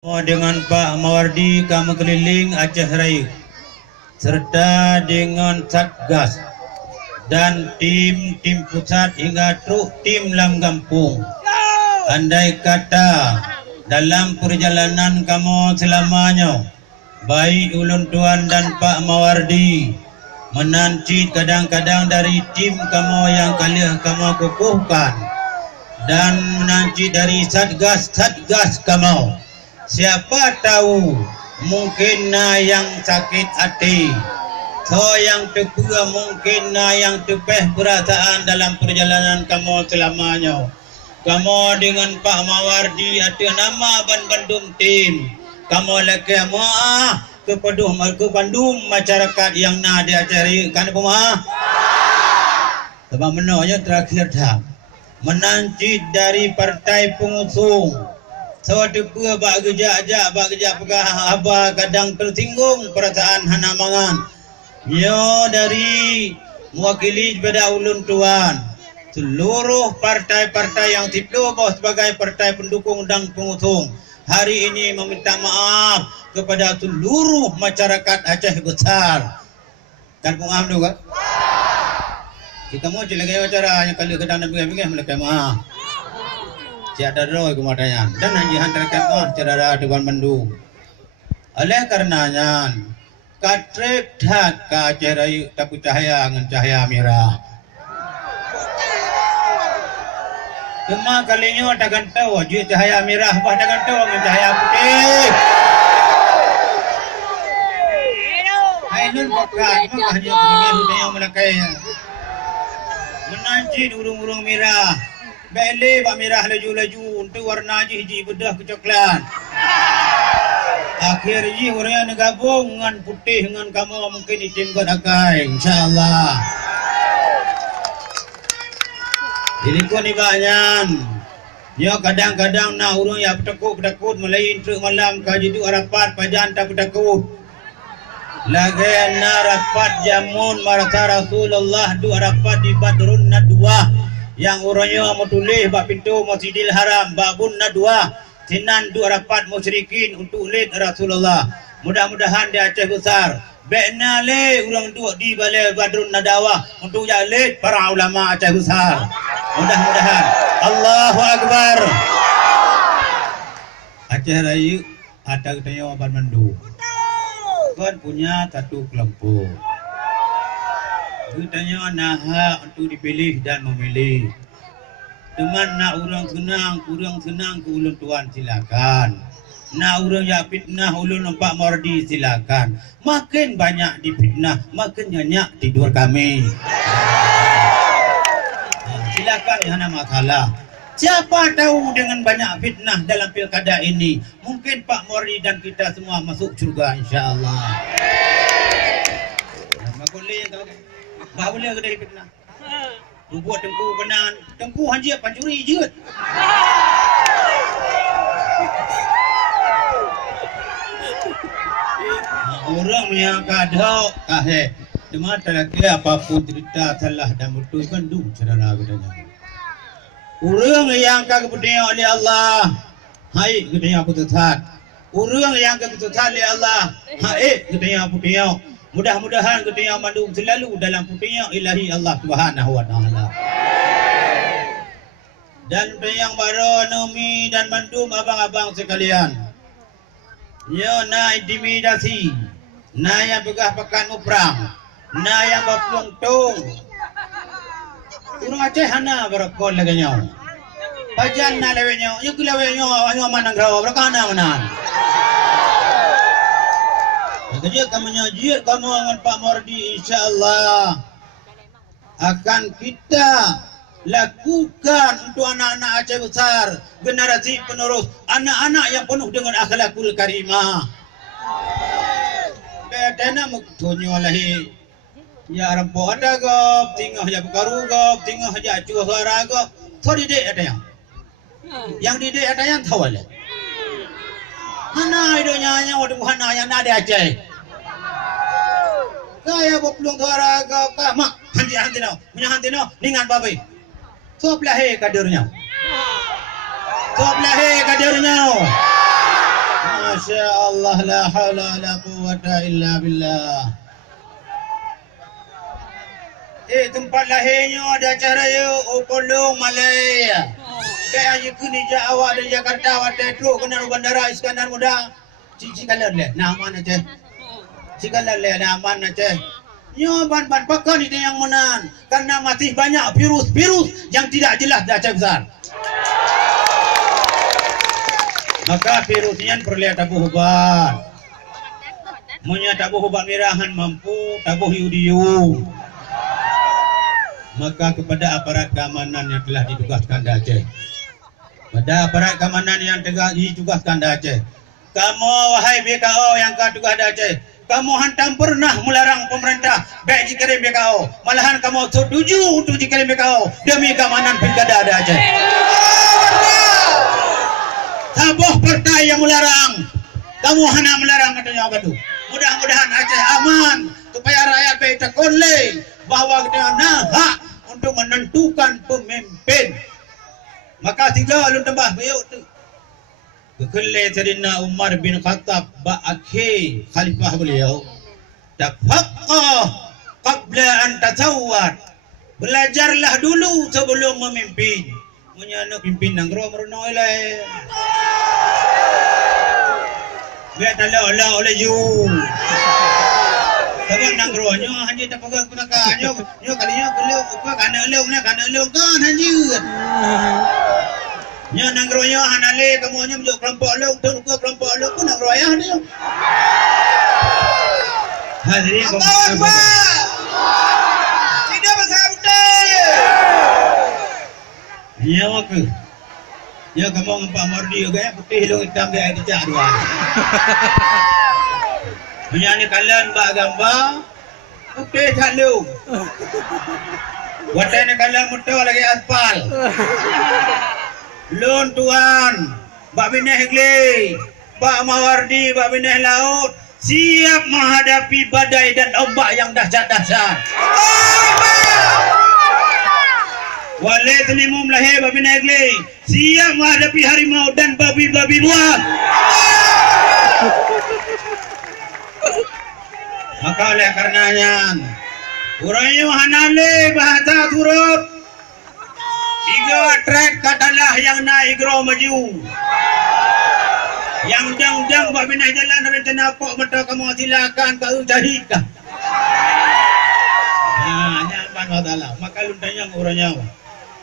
Dengan Pak Mawardi kamu keliling Aceh Raya serta dengan Satgas dan tim pusat hingga truk tim Lam Gampung. Andai kata dalam perjalanan kamu selamanya, baik ulun tuan dan Pak Mawardi menanti kadang-kadang dari tim kamu yang kalian kamu kukuhkan dan menanti dari Satgas kamu. Siapa tahu mungkin yang sakit hati, so yang terpura mungkin yang tepeh perasaan dalam perjalanan kamu selamanya. Kamu dengan Pak Mawardi ada nama Bandung tim. Kamu lagi ke Bandung masyarakat yang nak diajari kan apa sebab menanya terakhir dah menanti dari partai pengusung. So depa bak gejak pegah aba kadang tersinggung perasaan hana mangan. Yo dari mewakili pada ulun tuan seluruh partai-partai yang dipilih sebagai partai pendukung dan pengusung hari ini meminta maaf kepada seluruh masyarakat Aceh besar. Kan maaf dulu kan? Kita mau celaka acara yang kali kadang dan begini mereka maaf. Tiada roh kemudian dan hanya hantarkan cerada dewan Bandung. Oleh karenanya katrep dak ka Aceh Raya tapi cahaya dengan cahaya merah. Cuma kalinya tak tahu je cahaya merah bah tak tahu dengan cahaya putih. Hai nun pakai maka hanya begini yang melakai. Menanti urung-urung merah. Bele bak merah laju-laju untuk warna hiji bedah kecoklat. Akhir ji orangnya gabung dengan putih dengan kamu mungkin itim kot akai insyaallah. Jadi pun ibayan. Yo kadang-kadang nak urang ya petakut melain truk malam kaji du rapat pajan tak petakut. Lagi na rapat jamun marasa Rasulullah du rapat di Badrun Nadwa. Yang orangnya mau tulis bak pintu Masjidil Haram babun nadwa sinan dua rapat musyrikin untuk lid Rasulullah. Mudah-mudahan di Aceh besar bekna le urang dua di balai Badrun Nadawa untuk jalid para ulama Aceh besar. Mudah-mudahan. Allahu Akbar. Aceh Raya ada katanya Bandung. Kan punya satu kelompok. Katanya nah untuk dipilih dan memilih. Teman nak urang senang ke ulun tuan silakan. Nak urang ya fitnah ulun Pak Mawardi silakan. Makin banyak difitnah, makin nyenyak tidur kami. Silakan hana masalah. Siapa tahu dengan banyak fitnah dalam pilkada ini, mungkin Pak Mawardi dan kita semua masuk surga insya-Allah. Makuli tak boleh kedai fitnah. Buat tengku kenan, tengku hanya pancuri je. Orang yang kadau kaheh. Cuma terlaki apapun cerita salah dan betul Bandung saudara katanya. Orang yang kepercayaan oleh Allah, hai katanya aku tetap. Orang yang kepercayaan oleh Allah, hai katanya aku dia. Mudah-mudahan katanya Bandung selalu dalam putihnya ilahi Allah Subhanahu wa taala. Dan yang baru Nomi dan Bandung abang-abang sekalian. Yo na intimidasi, na yang begah pekan muprang, na yang bapung tung. Urang Aceh hana berakon laganya. Pajan na lewenya, yo kulawenyo anyo manang rawa berakana manan. Kerja kamu nyajir kamu dengan Pak Mawardi insya-Allah akan kita lakukan untuk anak-anak Aceh besar, generasi penerus, anak-anak yang penuh dengan akhlakul karimah. Bedana muktonyo lahi. Ya rampo ada gop, tingah ya bekaru gop, tingah ya acuh suara gop. So didik ada yang. Yang didik ada yang tahu le. Hana idonya nya waduh hana yang ada Aceh. Kaya boplong suara gop ka mak hanti no ningan babai. So belahe kadernya. Masya Allah, la haula la quwata illa billah. Tempat lahirnya ada acara Opolong Malaya. Kayak aja kini awak dari Jakarta, awak teruk kena bandara Iskandar Muda. Cici kalah le, nama na ceh. Cici kalah le, nama na ceh. Nyo ban pakan itu yang menang. Karena masih banyak virus-virus yang tidak jelas dah ceh besar. Maka virusnya perlu tabuh ubat. Munya tabuh ubat mirahan mampu, tabuh yudiu. Maka kepada aparat keamanan yang telah ditugaskan di Aceh, pada aparat keamanan yang telah ditugaskan di Aceh, kamu wahai BKO yang kau tugas di Aceh, kamu hantam pernah melarang pemerintah baik dikirim BKO, malahan kamu setuju untuk dikirim BKO demi keamanan pilkada di Aceh. Tabuh partai yang melarang, kamu hanya melarang katanya apa tu? Mudah-mudahan Aceh aman supaya rakyat baik terkolej bahawa kita nak hak untuk menentukan pemimpin. Maka tiga alun tambah bayuk tu. Kekelai Sayyidina Umar bin Khattab ba'akhir khalifah beliau. Tafaqqah qabla an tasawwar. Belajarlah dulu sebelum memimpin. Munya nak pimpin nang ro merono ilai. Biar tala oleh you. Sebab nang rohnya hanya tak pakai gunakan nyo kalinya beliau apa kana leung kan hanya nyo nang rohnya hanale kamu nya menjuk kelompok leung tu ke kelompok leung pun nang royah dia hadirin tidak besar betul ya ke ya kamu ngapa mardi gaya putih leung hitam dia dicak dua. Menyanyi kalian bak gambar putih tak lu watanya kalian mutu lagi aspal lun tuan bak bineh igli bak mawardi bak bineh laut siap menghadapi badai dan ombak yang dahsyat-dahsyat. Walid limum lahir bak bineh igli siap menghadapi harimau dan babi-babi buas. Maka oleh karenanya urangnya hanale bahasa turut tiga trek katalah yang naik igro maju yang dang buat binah jalan rencana pok mata kamu silakan kau jahit nyaman wataala maka luntanya urangnya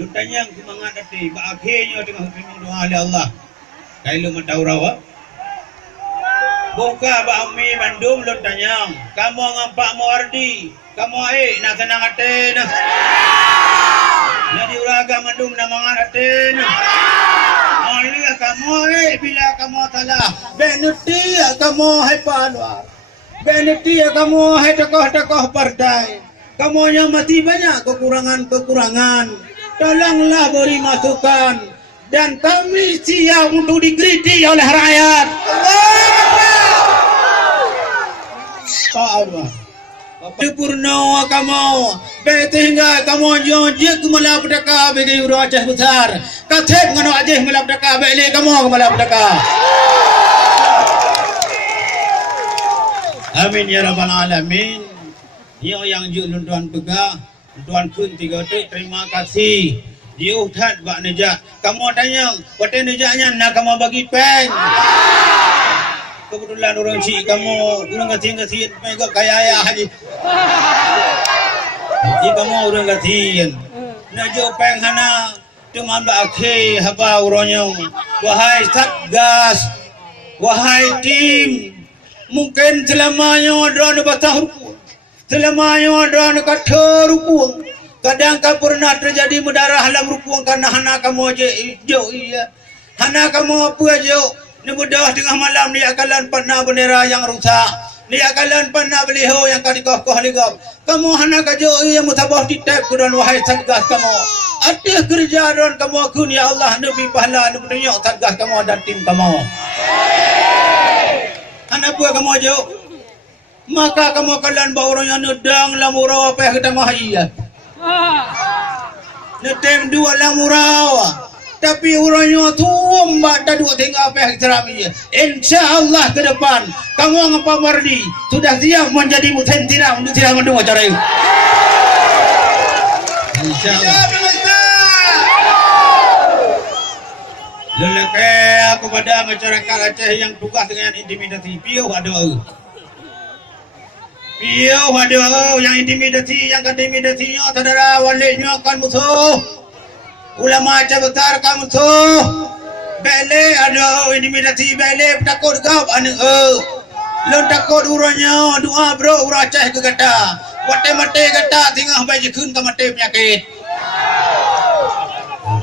luntanya semangat hati akhirnya dengan doa oleh Allah kailu mataurawa buka Bami Bandung lu tanya kamu ngampak Mawardi kamu nak senang hati nak jadi uraga Bandung nak mangat hati oleh kamu bila kamu salah benuti kamu hai panwar benuti kamu hai tokoh-tokoh partai kamu yang masih banyak kekurangan tolonglah beri masukan dan kami siap untuk dikritik oleh rakyat. Allah Dipurno kamu betehingga kamu jojek malah pedaka bagi uru Aceh besar katep ngano Aceh malah pedaka beli kamu malah pedaka amin ya rabbal alamin dia yang jun tuan pegah tuan kun tiga tu terima kasih dia utat bak nejak kamu tanya hotel nejaknya nak kamu bagi pen kebetulan orang cik kamu orang kasih mereka kaya ayah haji jadi kamu orang kasih nak jopeng hana cuma akhir apa orangnya wahai Satgas wahai tim mungkin selamanya ada batah ruku selamanya ada kata ruku kadang pernah terjadi mudarah dalam ruku karena hana kamu aja hijau iya hana kamu apa aja ni mudah tengah malam ni akalan pernah bendera yang rusak ni akalan pernah beliau yang kali kokoh ligap kamu hana kajo yang mutabah di tab kudan wahai Satgas kamu ada kerja dan kamu akun ya Allah nabi pahala nabi tunjuk Satgas kamu dan tim kamu hana apa kamu ajo maka kamu akalan bawa orang yang nedang lamurau apa yang kita mahiyat netem dua lamurau tapi urangnya tuam dah dua tinggal pihak terami. InsyaAllah ke depan kamu dengan Pak Mardi sudah siap menjadi mutentira untuk tidak mendengar cara itu. InsyaAllah. Lelaki kepada masyarakat Aceh yang tugas dengan intimidasi. Piau ada. Piau ada yang intimidasi, yang intimidasinya saudara waliknya akan musuh. Ulama Aceh besar akan musuh. Bele ada intimidasi, bele takut gap anu. Lon takut uranya doa bro urang Aceh ke kata. Mate kata tinggal bayi kun ke mate penyakit.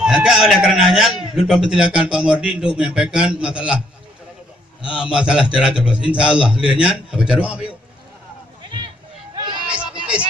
Agak oleh karenanya, lupa persilakan Pak Mardi untuk menyampaikan masalah secara terus. InsyaAllah, lihatnya, apa cara doa, yuk. Please.